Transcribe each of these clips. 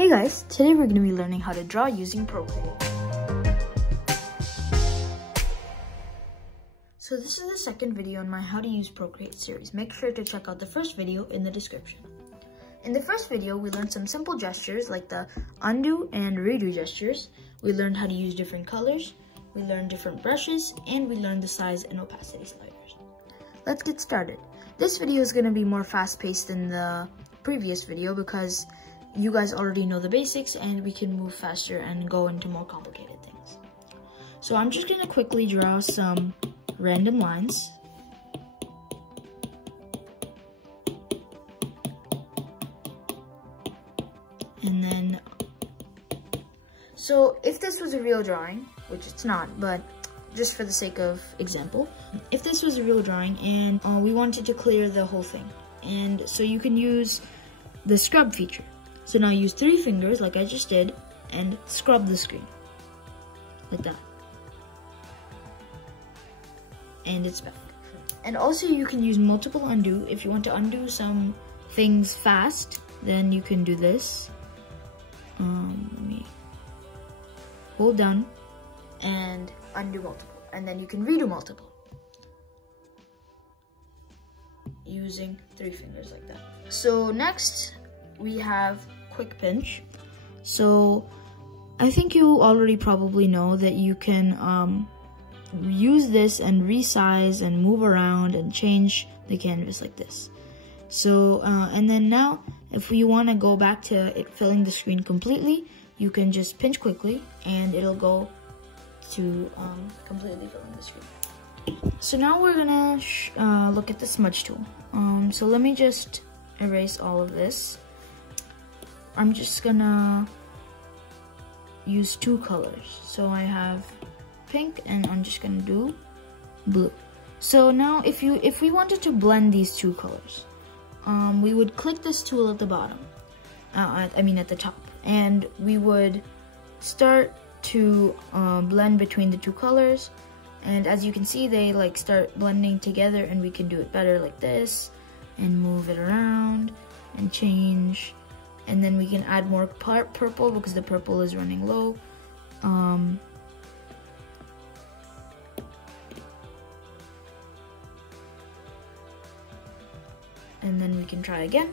Hey guys, today we're going to be learning how to draw using Procreate. So this is the second video in my How to Use Procreate series. Make sure to check out the first video in the description. In the first video, we learned some simple gestures like the undo and redo gestures. We learned how to use different colors, we learned different brushes, and we learned the size and opacity sliders. Let's get started. This video is going to be more fast-paced than the previous video because you guys already know the basics and we can move faster and go into more complicated things. So I'm just going to quickly draw some random lines. And then, so if this was a real drawing, which it's not, but just for the sake of example, if this was a real drawing and we wanted to clear the whole thing, and so you can use the scrub feature. So now use 3 fingers like I just did and scrub the screen like that. And it's back. And also you can use multiple undo. If you want to undo some things fast, then you can do this. Let me hold down and undo multiple, and then you can redo multiple using 3 fingers like that. So next we have quick pinch. So I think you already probably know that you can use this and resize and move around and change the canvas like this. So and then now if you want to go back to it filling the screen completely, you can just pinch quickly and it'll go to completely filling the screen. So now we're gonna look at the smudge tool. So let me just erase all of this. I'm just gonna use 2 colors. So I have pink and I'm just gonna do blue. So now if we wanted to blend these 2 colors, we would click this tool at the bottom, I mean at the top, and we would start to blend between the 2 colors. And as you can see, they like start blending together, and we can do it better like this and move it around and change. And then we can add more purple because the purple is running low. And then we can try again.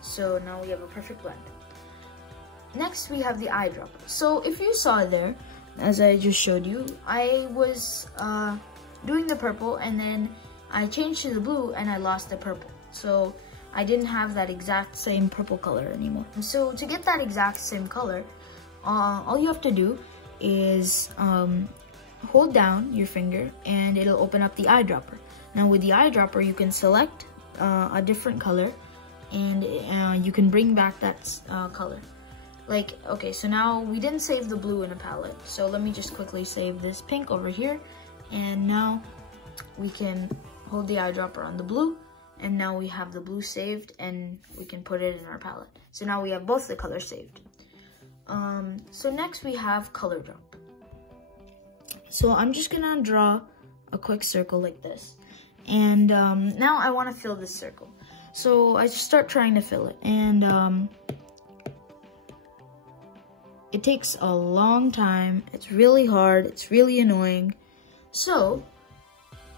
So now we have a perfect blend. Next we have the eyedropper. So if you saw there, as I just showed you, I was doing the purple and then I changed to the blue and I lost the purple. So I didn't have that exact same purple color anymore. So to get that exact same color, all you have to do is hold down your finger and it'll open up the eyedropper. Now with the eyedropper, you can select a different color and you can bring back that color. Like, okay, so now we didn't save the blue in a palette. So let me just quickly save this pink over here. And now we can hold the eyedropper on the blue. And now we have the blue saved and we can put it in our palette. So now we have both the colors saved. So next we have color drop. So I'm just gonna draw a quick circle like this. And now I wanna fill this circle. So I just start trying to fill it. And it takes a long time. It's really hard, it's really annoying. So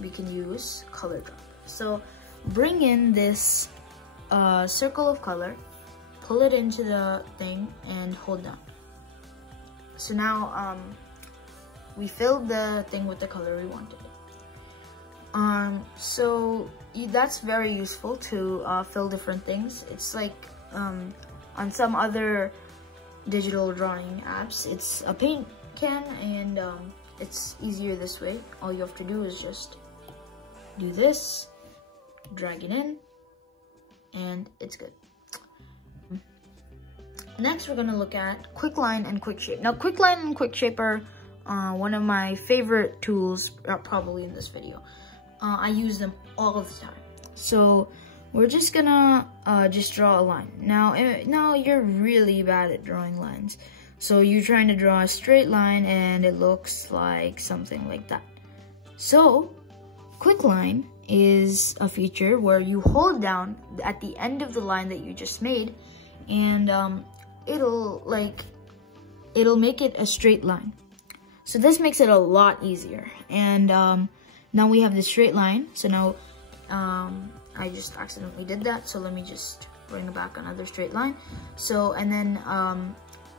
we can use color drop. So bring in this circle of color, pull it into the thing and hold down. So now we filled the thing with the color we wanted. So that's very useful to fill different things. It's like on some other digital drawing apps, it's a paint can, and it's easier this way. All you have to do is just do this, drag it in, and it's good. Next, we're gonna look at quick line and quick shape. Now, quick line and quick shape are one of my favorite tools, probably in this video. I use them all of the time. So we're just gonna just draw a line. Now you're really bad at drawing lines. So you're trying to draw a straight line and it looks like something like that. So quick line is a feature where you hold down at the end of the line that you just made, and it'll make it a straight line. So this makes it a lot easier. And now we have the straight line. So now I just accidentally did that, so let me just bring back another straight line. So, and then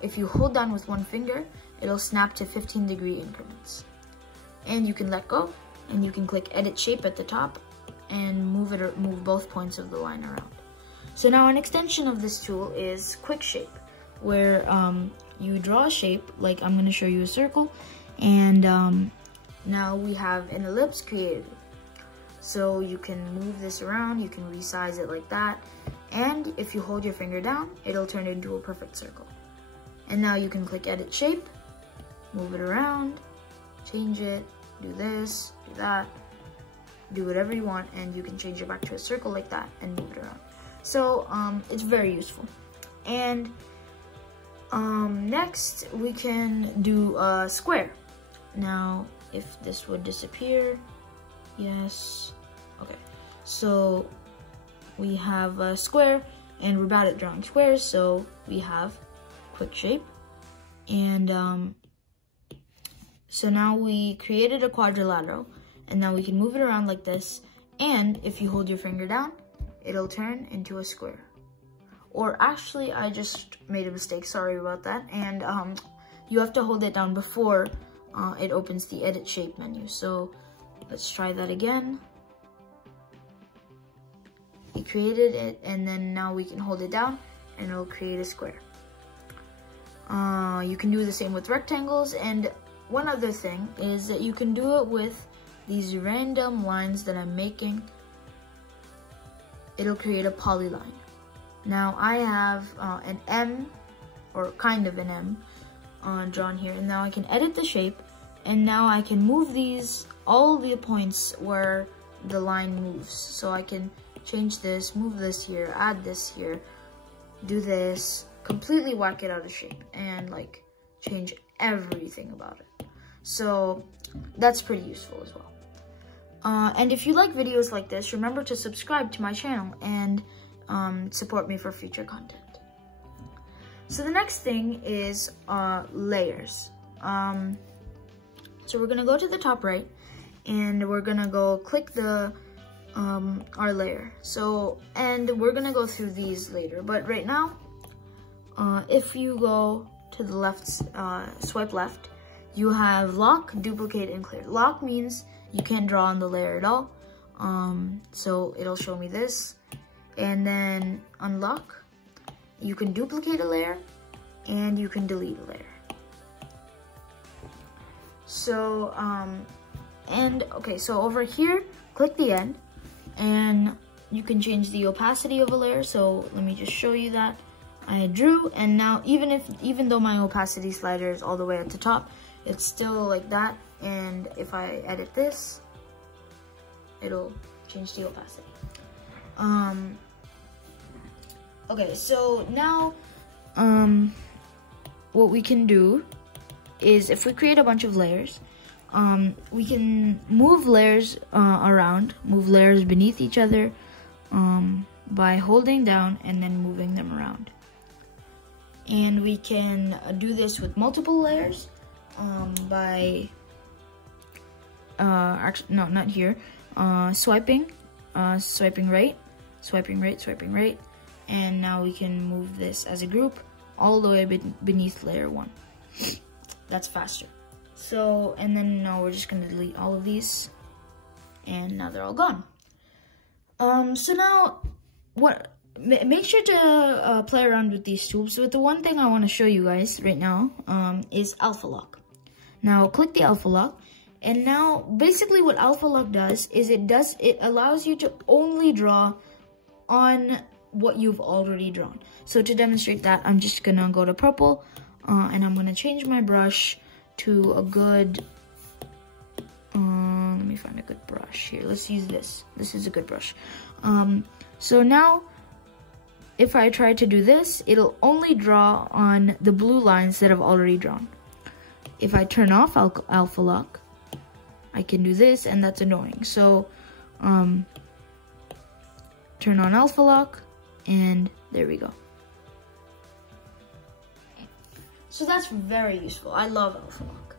if you hold down with one finger, it'll snap to 15-degree increments. And you can let go, and you can click edit shape at the top and move both points of the line around. So now an extension of this tool is quick shape, where you draw a shape, like I'm going to show you a circle, and now we have an ellipse created. So you can move this around, you can resize it like that, and if you hold your finger down, it'll turn into a perfect circle. And now you can click edit shape, move it around, change it, do this, do that, do whatever you want, and you can change it back to a circle like that and move it around. So it's very useful. And next we can do a square. Now if this would disappear, yes, okay, so we have a square, and we're bad at drawing squares, so we have quick shape. And so now we created a quadrilateral, and now we can move it around like this, and if you hold your finger down, it'll turn into a square. Or actually, I just made a mistake, sorry about that, and you have to hold it down before it opens the edit shape menu. So let's try that again. We created it, and then now we can hold it down and it'll create a square. You can do the same with rectangles, and one other thing is that you can do it with these random lines that I'm making. It'll create a polyline. Now I have an M, or kind of an M, drawn here, and now I can edit the shape, and now I can move these, all the points where the line moves. So I can change this, move this here, add this here, do this, completely whack it out of shape, and like change everything about it. So that's pretty useful as well. And if you like videos like this, remember to subscribe to my channel and support me for future content. So the next thing is layers. So we're gonna go to the top right, and we're gonna go click the our layer. So, and we're gonna go through these later, but right now, if you go to the left, swipe left, you have lock, duplicate, and clear. Lock means you can't draw on the layer at all. So it'll show me this. And then unlock, you can duplicate a layer and you can delete a layer. So, okay, so over here, click the end, and you can change the opacity of a layer. So let me just show you that. I drew, and now even though my opacity slider is all the way at the top, it's still like that. And if I edit this, it'll change the opacity. Okay, so now what we can do is, if we create a bunch of layers, we can move layers around, move layers beneath each other by holding down and then moving them around. And we can do this with multiple layers by, actually, no, not here, swiping right, swiping right, swiping right, and now we can move this as a group all the way beneath layer 1. That's faster. So, and then now we're just gonna delete all of these, and now they're all gone. So now, make sure to play around with these tools. But the one thing I want to show you guys right now is Alpha Lock. Now click the Alpha Lock, and now basically what Alpha Lock does is it allows you to only draw on what you've already drawn. So to demonstrate that, I'm just gonna go to purple, and I'm gonna change my brush to a good, let me find a good brush here. Let's use this. This is a good brush. So now, if I try to do this, it'll only draw on the blue lines that I've already drawn. If I turn off Alpha Lock, I can do this, and that's annoying. So turn on alpha lock, and there we go. So that's very useful. I love alpha lock.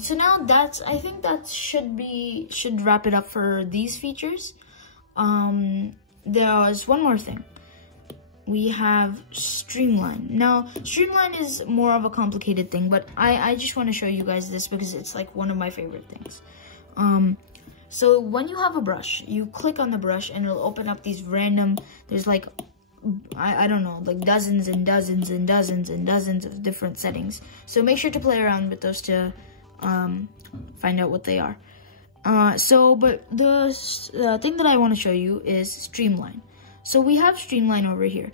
So now I think that should wrap it up for these features. There's one more thing. We have streamline. Now, streamline is more of a complicated thing, but I just want to show you guys this because it's like one of my favorite things. So when you have a brush, you click on the brush and it'll open up these random, there's like, I don't know, like dozens and dozens and dozens and dozens of different settings. So make sure to play around with those to find out what they are. But the thing that I want to show you is streamline. So we have streamline over here.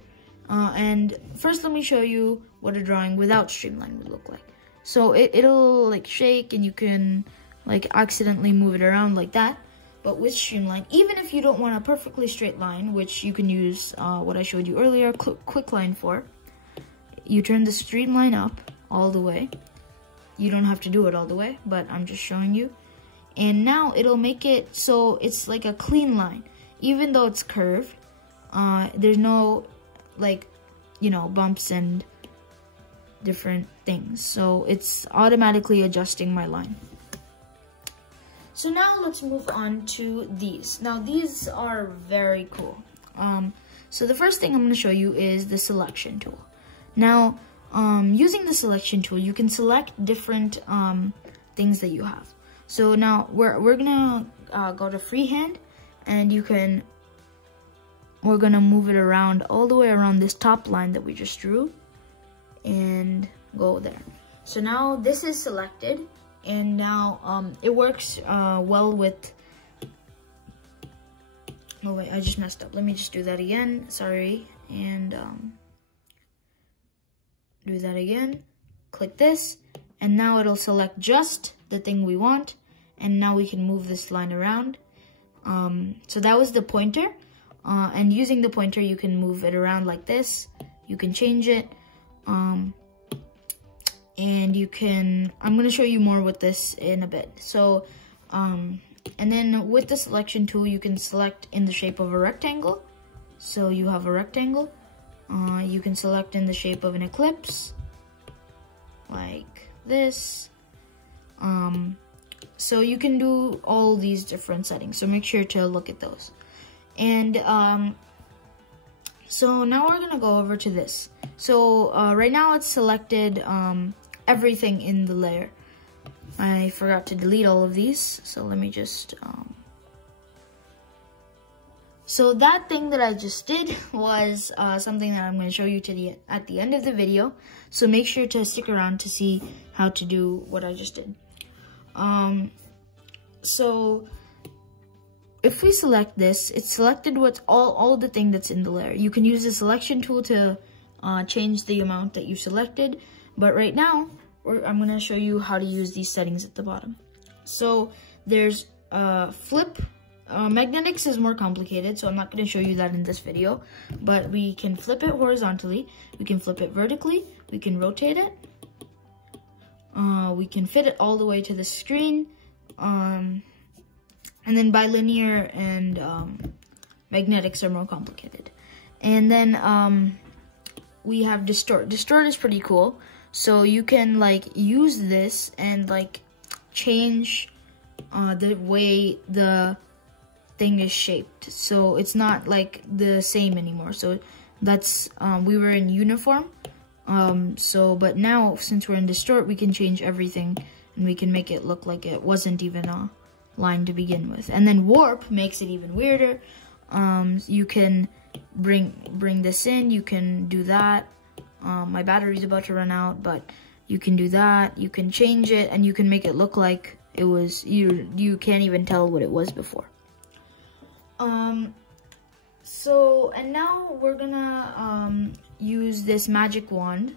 And first let me show you what a drawing without streamline would look like. So it'll like shake and you can like accidentally move it around like that. But with streamline, even if you don't want a perfectly straight line, which you can use what I showed you earlier, quick line for, you turn the streamline up all the way. You don't have to do it all the way, but I'm just showing you. And now it'll make it so it's like a clean line. Even though it's curved, there's no like, you know, bumps and different things. So it's automatically adjusting my line. So now let's move on to these. Now these are very cool. So the first thing I'm going to show you is the selection tool. Now, using the selection tool, you can select different things that you have. So now we're gonna go to freehand, and we're gonna move it around all the way around this top line that we just drew, and go there. So now this is selected. And now it works well with, oh wait, I just messed up. Let me just do that again, sorry. And do that again, click this, and now it'll select just the thing we want. And now we can move this line around. So that was the pointer. And using the pointer, you can move it around like this. You can change it. And you can, I'm going to show you more with this in a bit. So, and then with the selection tool, you can select in the shape of a rectangle. So you have a rectangle. You can select in the shape of an ellipse, like this. So you can do all these different settings. So make sure to look at those. And so now we're going to go over to this. So right now it's selected everything in the layer. I forgot to delete all of these, so let me just so that thing that I just did was something that I'm going to show you at the end of the video, so make sure to stick around to see how to do what I just did. So if we select this, it's selected what's all the thing that's in the layer. You can use the selection tool to change the amount that you selected. But right now, I'm going to show you how to use these settings at the bottom. So there's flip. Magnetics is more complicated, so I'm not going to show you that in this video. But we can flip it horizontally. We can flip it vertically. We can rotate it. We can fit it all the way to the screen. And then bilinear and magnetics are more complicated. And then we have distort. Distort is pretty cool. So you can like use this and like change the way the thing is shaped. So it's not like the same anymore. So that's, we were in uniform. But now since we're in distort, we can change everything and we can make it look like it wasn't even a line to begin with. And then warp makes it even weirder. You can bring this in, you can do that. My battery's about to run out, but you can do that. You can change it and you can make it look like it was, you can't even tell what it was before. So, and now we're gonna use this magic wand.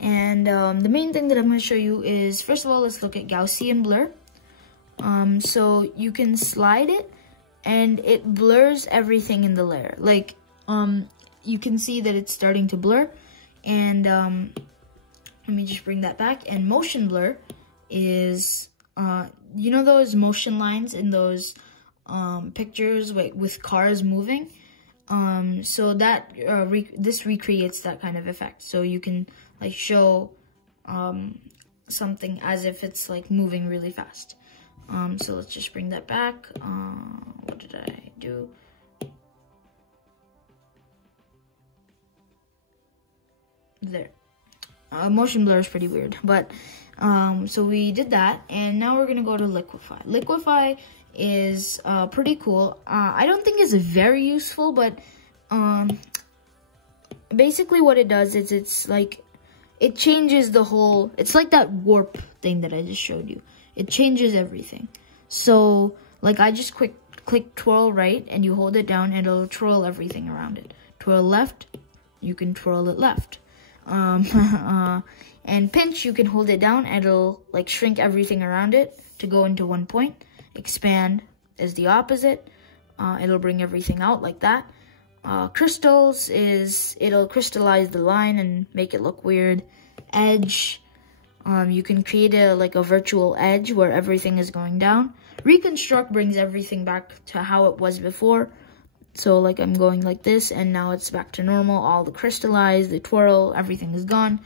And the main thing that I'm gonna show you is, first of all, let's look at Gaussian blur. So you can slide it and it blurs everything in the layer. Like, you can see that it's starting to blur. And let me just bring that back. And motion blur is, you know those motion lines in those pictures with cars moving. So that this recreates that kind of effect. So you can like show something as if it's like moving really fast. So let's just bring that back. What did I do? There. Motion blur is pretty weird, but so we did that, and now we're gonna go to Liquify. Liquify is pretty cool. I don't think it's very useful, but basically what it does is it's like it changes the whole. It's like that warp thing that I just showed you. It changes everything. So like I just click twirl right, and you hold it down, and it'll twirl everything around it. Twirl left, you can twirl it left. And pinch, you can hold it down, and it'll like shrink everything around it to go into one point. Expand is the opposite. It'll bring everything out like that. Crystals is, it'll crystallize the line and make it look weird. Edge, you can create a virtual edge where everything is going down. Reconstruct brings everything back to how it was before. So like I'm going like this, and now it's back to normal. All the crystallize, the twirl, everything is gone.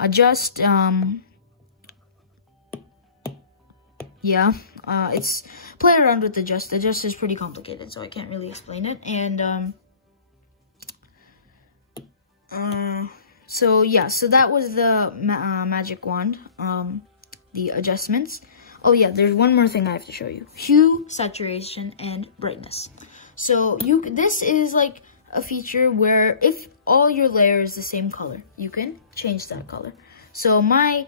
Adjust, yeah, it's play around with adjust. Adjust is pretty complicated, so I can't really explain it. And so yeah, so that was the magic wand, the adjustments. Oh yeah, there's one more thing I have to show you: hue, saturation, and brightness. So this is like a feature where if all your layer is the same color, you can change that color. So my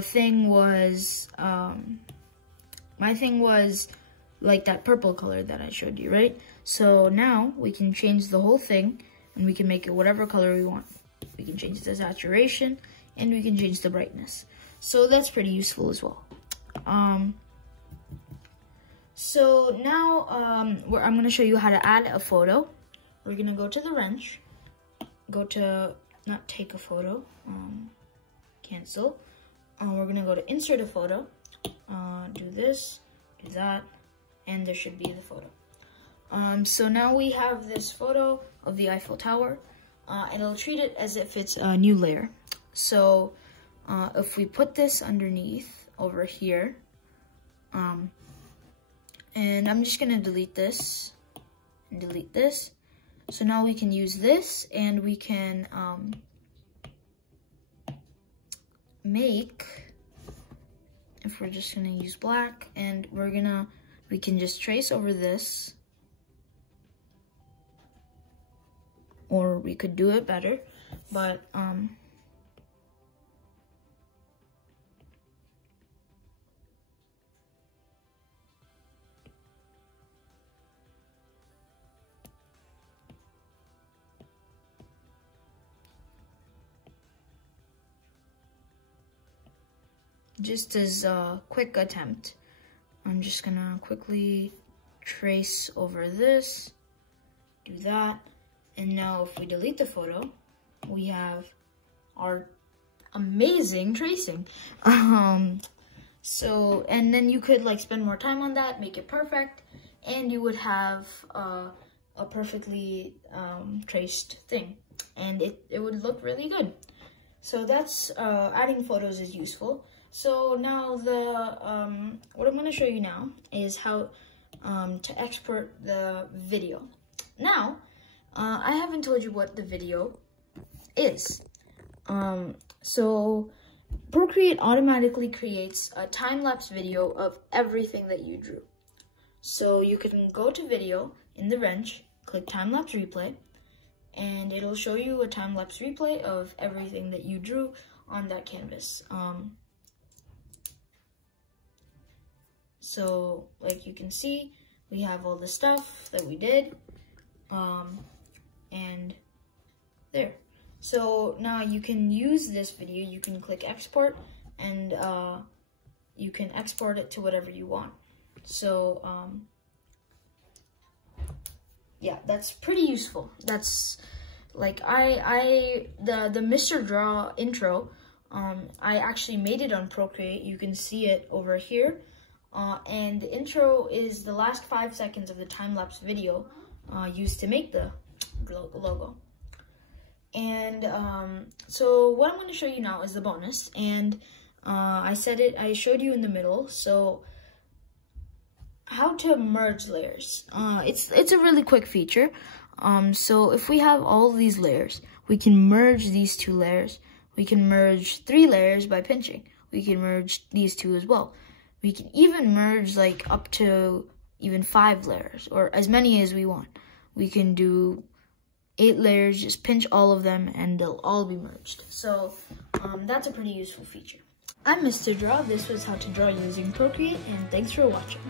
thing was like that purple color that I showed you, right? So now we can change the whole thing, and we can make it whatever color we want. We can change the saturation, and we can change the brightness. So that's pretty useful as well. So now I'm going to show you how to add a photo. We're going to go to the wrench, go to, not take a photo, cancel. We're going to go to insert a photo, do this, do that, and there should be the photo. So now we have this photo of the Eiffel Tower, and it'll treat it as if it's a new layer. So if we put this underneath over here, and I'm just gonna delete this and delete this. So now we can use this, and we can make, if we're just gonna use black, and we can just trace over this, or we could do it better, but just as a quick attempt, I'm just gonna quickly trace over this, do that, and now if we delete the photo, we have our amazing tracing. So, and then you could like spend more time on that, make it perfect, and you would have a perfectly traced thing, and it would look really good. So that's, adding photos is useful. So now what I'm going to show you now is how to export the video. Now, I haven't told you what the video is. So Procreate automatically creates a time-lapse video of everything that you drew. So you can go to video in the wrench, click time-lapse replay, and it'll show you a time-lapse replay of everything that you drew on that canvas. So, like you can see, we have all the stuff that we did, and there. So now you can use this video, you can click export, and you can export it to whatever you want. So, yeah, that's pretty useful. That's, like, the Mr. Draw intro, I actually made it on Procreate. You can see it over here. and the intro is the last 5 seconds of the time-lapse video used to make the logo. And so what I'm going to show you now is the bonus, and I showed you in the middle. So how to merge layers. It's a really quick feature. So if we have all these layers, we can merge these 2 layers. We can merge 3 layers by pinching. We can merge these 2 as well. We can even merge like up to even 5 layers, or as many as we want. We can do 8 layers, just pinch all of them and they'll all be merged. So that's a pretty useful feature. I'm Mr. Draw. This was how to draw using Procreate, and thanks for watching.